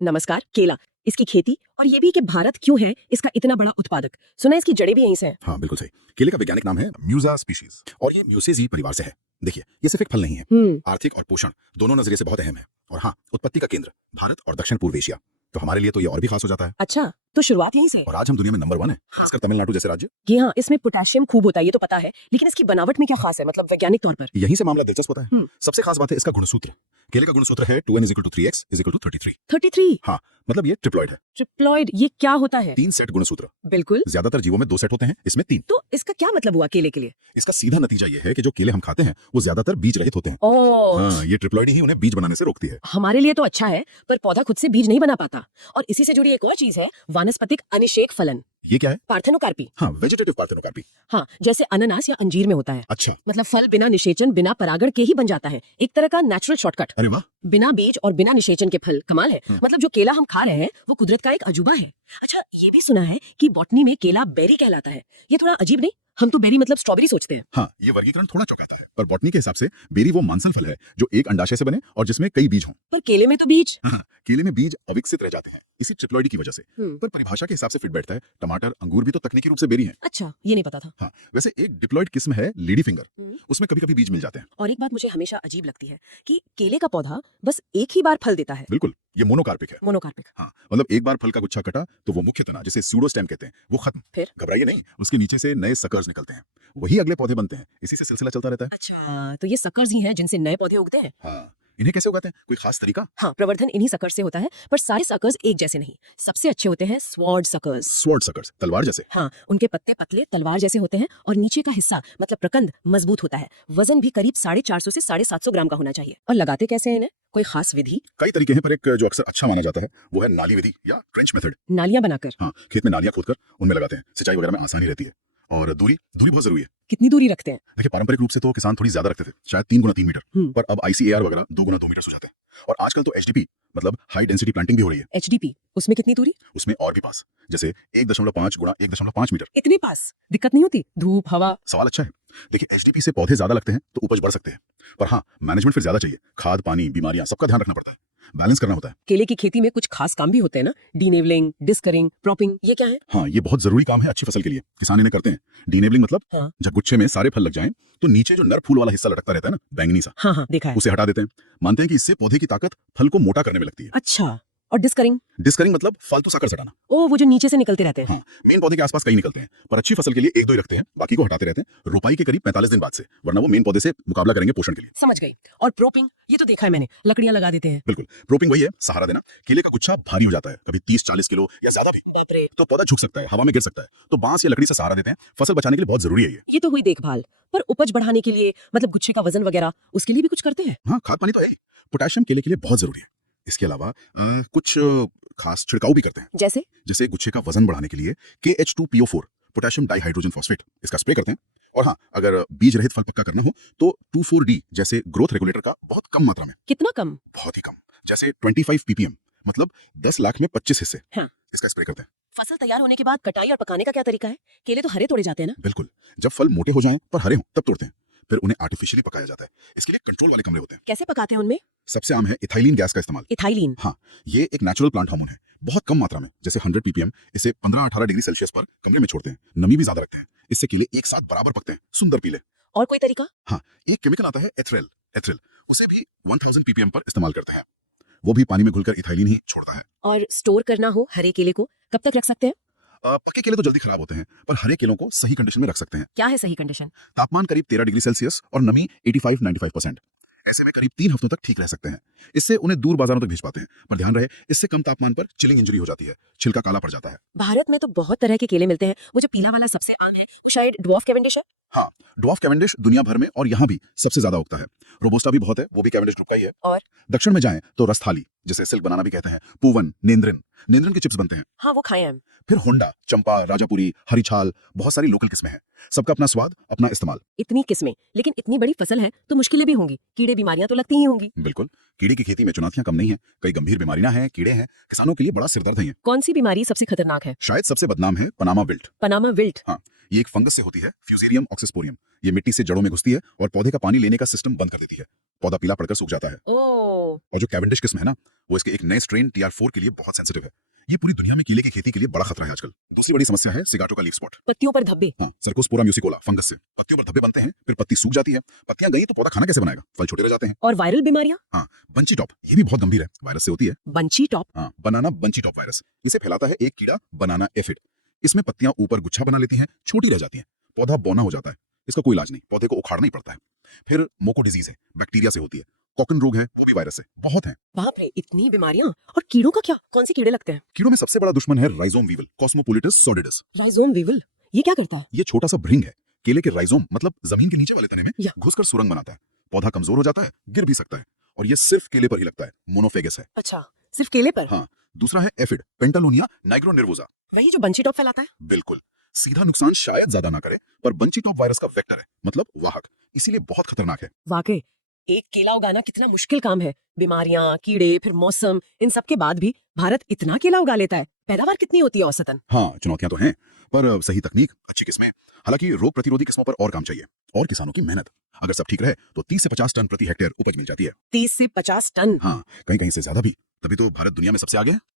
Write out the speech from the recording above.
नमस्कार। केला, इसकी खेती और ये भी कि भारत क्यों है इसका इतना बड़ा उत्पादक। सुना है इसकी जड़ें भी यहीं से हैं। हाँ बिल्कुल सही। केले का वैज्ञानिक नाम है म्यूजा स्पीशीज और ये म्यूसेजी परिवार से है। देखिए ये सिर्फ एक फल नहीं है, आर्थिक और पोषण दोनों नजरिए से बहुत अहम है। और हाँ, उत्पत्ति का केंद्र भारत और दक्षिण पूर्व एशिया, तो हमारे लिए तो ये और भी खास हो जाता है। अच्छा, तो शुरुआत यहीं से। और आज हम दुनिया में नंबर 1 है, खासकर तमिलनाडु जैसे राज्य। जी हाँ, इसमें पोटेशियम खूब होता है, ये तो पता है, लेकिन इसकी बनावट में क्या खास है, मतलब वैज्ञानिक तौर पर। यहीं से मामला दिलचस्प होता है। सबसे खास बात है इसका गुणसूत्र। केले का गुणसूत्र है 2n = 3x = 33। 33? हाँ, मतलब ये ट्रिप्लॉइड है। ट्रिप्लॉइड, ये क्या होता है? 3 सेट गुणसूत्र। बिल्कुल। ज्यादातर जीवों में 2 सेट होते हैं, इसमें 3। तो इसका क्या मतलब हुआ केले के लिए? इसका सीधा नतीजा ये है कि जो केले हम खाते हैं वो ज्यादातर बीज रहित होते हैं। ओह, हाँ, ये ट्रिप्लॉइड ही उन्हें बीज बनाने से रोकती है। हमारे लिए तो अच्छा है, पर पौधा खुद से बीज नहीं बना पाता। और इसी से जुड़ी एक और चीज है, वानस्पतिक अनिषेक फलन। ये क्या है? पार्थेनोकार्पी। हाँ, वेजिटेटिव पार्थेनोकार्पी। हाँ, जैसे अनानास या अंजीर में होता है। अच्छा, मतलब फल बिना निषेचन, बिना परागण के ही बन जाता है। एक तरह का नेचुरल शॉर्टकट। अरे वाह। बिना बीज और बिना निषेचन के फल, कमाल है। मतलब जो केला हम खा रहे हैं वो कुदरत का एक अजूबा है। अच्छा, ये भी सुना है कि बॉटनी में केला बेरी कहलाता है। ये थोड़ा अजीब नहीं? हम तो बेरी मतलब स्ट्रॉबेरी सोचते हैं। हाँ, ये वर्गीकरण थोड़ा चौंकाता है, पर बॉटनी के हिसाब से बेरी वो मांसल फल है जो एक अंडाशय से बने और जिसमें कई बीज हों। पर केले में तो बीज। हाँ, केले में बीज अविकसित रह जाते हैं इसी ट्रिप्लॉइड की वजह से। हम्म। पर परिभाषा के हिसाब से फिट बैठता है। टमाटर, अंगूर भी तो तकनीकी रूप से बेरी हैं। अच्छा, ये नहीं पता था। हाँ, वैसे एक डिप्लॉइड किस्म है लेडी फिंगर, हम्म। उसमें कभी-कभी बीज मिल जाते हैं। और एक बात मुझे हमेशा अजीब लगती है कि केले का पौधा बस एक ही बार फल देता है। बिल्कुल, ये मोनोकार्पिक है। मोनोकार्पिक। हाँ, मतलब एक बार फल का गुच्छा कटा तो वो मुख्य तना, जिसे सूडोस्टेम कहते हैं, वो खत्म। फिर? घबराइए नहीं, उसके नीचे से नए सकर्स निकलते हैं, वही अगले पौधे बनते हैं। इसी से सिलसिला चलता रहता है। अच्छा, तो ये सकर्स ही हैं जिनसे नए पौधे उगते हैं। हाँ, इन्हें कैसे उगाते हैं? कोई खास तरीका? हाँ, प्रवर्धन इन्हीं सकर्स से होता है, पर सारे सकर्स एक जैसे नहीं। सबसे अच्छे होते हैं स्वॉर्ड सकर्स। स्वॉर्ड सकर्स, तलवार जैसे। हाँ, उनके पत्ते पतले तलवार जैसे होते हैं और नीचे का हिस्सा मतलब प्रकंद मजबूत होता है। वजन भी करीब 450 से 750 ग्राम का होना चाहिए। और लगाते कैसे हैं इन्हें? कोई खास विधि? कई तरीके हैं, पर एक जो अक्सर अच्छा माना जाता है वो है नाली विधि या ट्रेंच मेथड। नालियां बनाकर? हाँ, खेत में नालियां खोदकर उनमें लगाते हैं। सिंचाई वगैरह में आसानी रहती है। और दूरी बहुत जरूरी है। कितनी दूरी रखते हैं? देखिए, पारंपरिक रूप से तो किसान थोड़ी ज्यादा रखते थे, शायद 3 गुना 3 मीटर, पर अब ICAR वगैरह 2 गुना 2 मीटर सुझाते हैं। और आजकल तो HDP मतलब हाई डेंसिटी प्लांटिंग भी हो रही है। HDP, उसमें कितनी दूरी? उसमें और भी पास, जैसे 1.5 गुना 1.5 मीटर। इतने पास? दिक्कत नहीं होती? धूप, हवा? सवाल अच्छा है। देखिए, HDP से पौधे ज्यादा लगते हैं तो उपज बढ़ सकते हैं, पर हाँ, मैनेजमेंट फिर ज्यादा चाहिए। खाद, पानी, बीमारियां, सबका ध्यान रखना पड़ता है, बैलेंस करना होता है। केले की खेती में कुछ खास काम भी होते हैं ना? डीनेबलिंग, डिस्करिंग, प्रॉपिंग, ये क्या है? हाँ, ये बहुत जरूरी काम है अच्छी फसल के लिए। किसान इन्हें करते हैं। डीनेबलिंग मतलब हाँ। जब गुच्छे में सारे फल लग जाएं तो नीचे जो नर फूल वाला हिस्सा लटकता रहता है ना, बैंगनी सा, हाँ हाँ, देखा है। उसे हटा देते हैं। मानते हैं कि इससे पौधे की ताकत फल को मोटा करने में लगती है। अच्छा, और डिस्करिंग? डिस्करिंग मतलब फालतू साकर हटाना। ओ, वो जो नीचे से निकलते रहते हैं। हाँ, मेन पौधे के आसपास कई निकलते हैं, पर अच्छी फसल के लिए 1-2 ही रखते हैं, बाकी को हटाते रहते हैं रोपाई के करीब 45 दिन बाद से, वरना वो मेन पौधे से मुकाबला करेंगे पोषण के लिए। समझ गई। और प्रोपिंग? ये तो देखा है मैंने, लकड़ियां लगा देते हैं। बिल्कुल, प्रोपिंग वही है, सहारा देना। केले का गुच्छा भारी हो जाता है, कभी 30-40 किलो या ज्यादा भी, बाप रे। तो पौधा झुक सकता है, हवा में गिर सकता है, तो बांस या लकड़ी से सहारा देते हैं। फसल बचाने के लिए बहुत जरूरी है ये। ये तो हुई देखभाल, पर उपज बढ़ाने के लिए मतलब गुच्छे का वजन वगैरह, उसके लिए भी कुछ करते हैं? हाँ, खाद पानी तो है ही। पोटेशियम केले के लिए बहुत जरूरी है। इसके अलावा कुछ खास छिड़काव भी करते हैं। जैसे गुच्छे का वजन बढ़ाने के लिए KH2PO4 पोटेशियम डाइहाइड्रोजन फॉस्फेट इसका स्प्रे करते हैं। और हाँ, अगर बीज रहित फल पक्का करना हो तो 2,4-D जैसे ग्रोथ रेगुलेटर का बहुत कम मात्रा में। कितना कम? बहुत ही कम, जैसे 25 ppm मतलब 10 लाख में 25 हिस्से। हाँ। इसका स्प्रे करते हैं। फसल तैयार होने के बाद कटाई और पकाने का क्या तरीका है? केले तो हरे तोड़े जाते हैं ना? बिल्कुल, जब फल मोटे हो जाएं पर हरे हों तब तोड़ते हैं, फिर उन्हें आर्टिफिशियली पकाया जाता है। इसके लिए कंट्रोल वाले कमरे होते हैं। कैसे पकाते हैं उनमें? सबसे आम है इथाइलिन गैस का इस्तेमाल। इथाइलिन? हाँ, ये एक नेचुरल प्लांट हार्मोन है, बहुत कम मात्रा में, जैसे 100 ppm। इसे 15-18 डिग्री सेल्सियस पर कमरे में छोड़ते हैं, नमी भी ज्यादा रखते हैं। इससे केले एक साथ बराबर पकते हैं, सुंदर पीले। और कोई तरीका? हाँ, एक केमिकल आता है एथ्रिल, उसे भी 1000 ppm पर इस्तेमाल करते हैं। वो भी पानी में घुलकर इथाइलिन ही छोड़ता है। और स्टोर करना हो हरे केले को, कब तक रख सकते हैं? पक्के केले तो जल्दी खराब होते हैं, पर हरे केलों को सही कंडीशन में रख सकते हैं। क्या है सही कंडीशन? तापमान करीब 13 डिग्री सेल्सियस और नमी 85-95%। ऐसे में करीब 3 हफ्तों तक ठीक रह सकते हैं। इससे उन्हें दूर बाजारों तक भेज पाते हैं, पर ध्यान रहे इससे कम तापमान पर चिलिंग इंजरी हो जाती है, छिलका काला पड़ जाता है। भारत में तो बहुत तरह के केले मिलते हैं, वो जो पीला वाला सबसे आम है, शायद ड्वार्फ कैवेंडिश है। हाँ, ड्वार्फ कैवेंडिश दुनिया भर में और यहाँ भी सबसे ज्यादा उगता है। रोबोस्टा भी बहुत है, वो भी कैवेंडिश ग्रुप का ही है। और दक्षिण में जाएं तो रसथाली, जिसे सिल्क बनाना भी कहते हैं, पूवन, नेंद्रन के चिप्स बनते हैं। हाँ, वो खाए हम। फिर होंडा, चंपा, राजापुरी, हरी छाल, बहुत सारी लोकल किस्में हैं। सबका अपना स्वाद, अपना इस्तेमाल। इतनी किस्में, लेकिन इतनी बड़ी फसल है तो मुश्किलें भी होंगी, कीड़े बीमारियां तो लगती ही होंगी। बिल्कुल, कीड़े की खेती में चुनौतियां कम नहीं है। कई गंभीर बीमारियां हैं, कीड़े हैं, किसानों के लिए बड़ा सिरदर्द है ये। कौन सी बीमारी सबसे खतरनाक है? शायद सबसे बदनाम है पनामा विल्ट। Panama wilt? हाँ, ये एक फंगस से होती है, फ्यूजेरियम ऑक्सीस्पोरियम। ये मिट्टी से जड़ों में घुसती है और पौधे का पानी लेने का सिस्टम बंद कर देती है। पौधा पीला पड़कर सूख जाता है। ओह, और जो कैवेंडिश किस्म है ना, वो इसके एक नए स्ट्रेन TR4 के लिए बहुत सेंसिटिव है। ये पूरी दुनिया में केले की खेती के लिए बड़ा खतरा है आजकल। दूसरी बड़ी समस्या है सिगाटो का लीफ स्पॉट। पत्तियों पर धब्बे। हाँ, सर्कोस्पोरा म्यूसिकोला फंगस से पत्तियों पर धब्बे बनते हैं, फिर पत्ती सूख जाती है। पत्तियां गई तो पौधा खाना कैसे बनाएगा, फल छोटे रह जाते हैं। और वायरल बीमारियां? हाँ, बंची टॉप, ये भी बहुत गंभीर है, वायरस से होती है। Bunchy top? हाँ, बनाना बंची टॉप वायरस। इसे फैलाता है एक कीड़ा बनाना एफिड। इसमें पत्तियां ऊपर गुच्छा बना लेती हैं, छोटी रह जाती हैं, पौधा बौना हो जाता है। इसका कोई इलाज नहीं, पौधे को उखाड़ना ही पड़ता है। फिर मोको डिजीज है, बैक्टीरिया से होती है। कॉकन रोग है, वो भी वायरस है, बहुत है। बाप रे, इतनी बीमारियां। और कीड़ों का क्या? कौन से कीड़े लगते हैं? कीड़ों में सबसे बड़ा दुश्मन है राइजोम वीवल, कॉस्मोपोलिटस सॉर्डिडस। राइजोम वीवल, ये क्या करता है? ये छोटा सा भृंग है, केले के राइजोम मतलब जमीन के नीचे वाले तने में या। घुसकर सुरंग बनाता है। पौधा कमजोर हो जाता है, गिर भी सकता है। और ये सिर्फ केले पर ही लगता है, मोनोफेगस है। अच्छा, सिर्फ केले पर? हाँ, दूसरा है एफिड, पेंटालोनिया नाइग्रोनिर्वोजा। वही जो बंची टॉप फैलाता है? बिल्कुल। सीधा नुकसान शायद ज्यादा ना करे, पर बंची टॉप वायरस का वेक्टर है, मतलब वाहक, इसीलिए बहुत खतरनाक है। वाकई एक केला उगाना कितना मुश्किल काम है। बीमारियां, कीड़े, फिर मौसम, इन सब के बाद भी भारत इतना केला उगा लेता है। पैदावार कितनी होती है औसतन? हाँ, चुनौतियां तो हैं, पर सही तकनीक, अच्छी किस्में, हालांकि रोग प्रतिरोधी किस्मों पर और काम चाहिए, और किसानों की मेहनत। अगर सब ठीक रहे तो 30 से 50 टन प्रति हेक्टेयर उपज मिल जाती है। 30 से 50 टन? हाँ, कहीं कहीं से ज्यादा भी। तभी तो भारत दुनिया में सबसे आगे है।